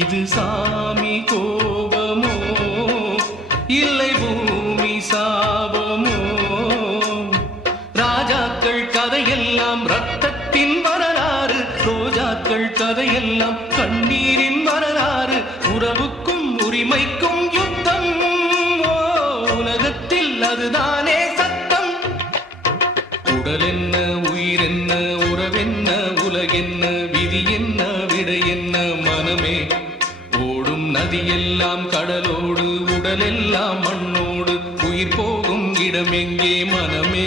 இது சாமி கோபமோ இல்லை பூமி சாபமோ? ராஜாக்கள் கதையெல்லாம் ரத்தத்தின் வரலாறு, ரோஜாக்கள் கதையெல்லாம் கண்ணீரின் வரலாறு. உறவுக்கும் உரிமைக்கும் யுத்தம், உலகத்தில் அதுதானே சத்தம். உடல் என்ன, உயிர் என்ன, உறவென்ன, உலகென்ன, விதி என்ன, விடை என்ன? மனமே ஓடும் நதியெல்லாம் கடலோடு, உடலெல்லாம் மண்ணோடு, உயிர் போகும் இடமெங்கே மனமே?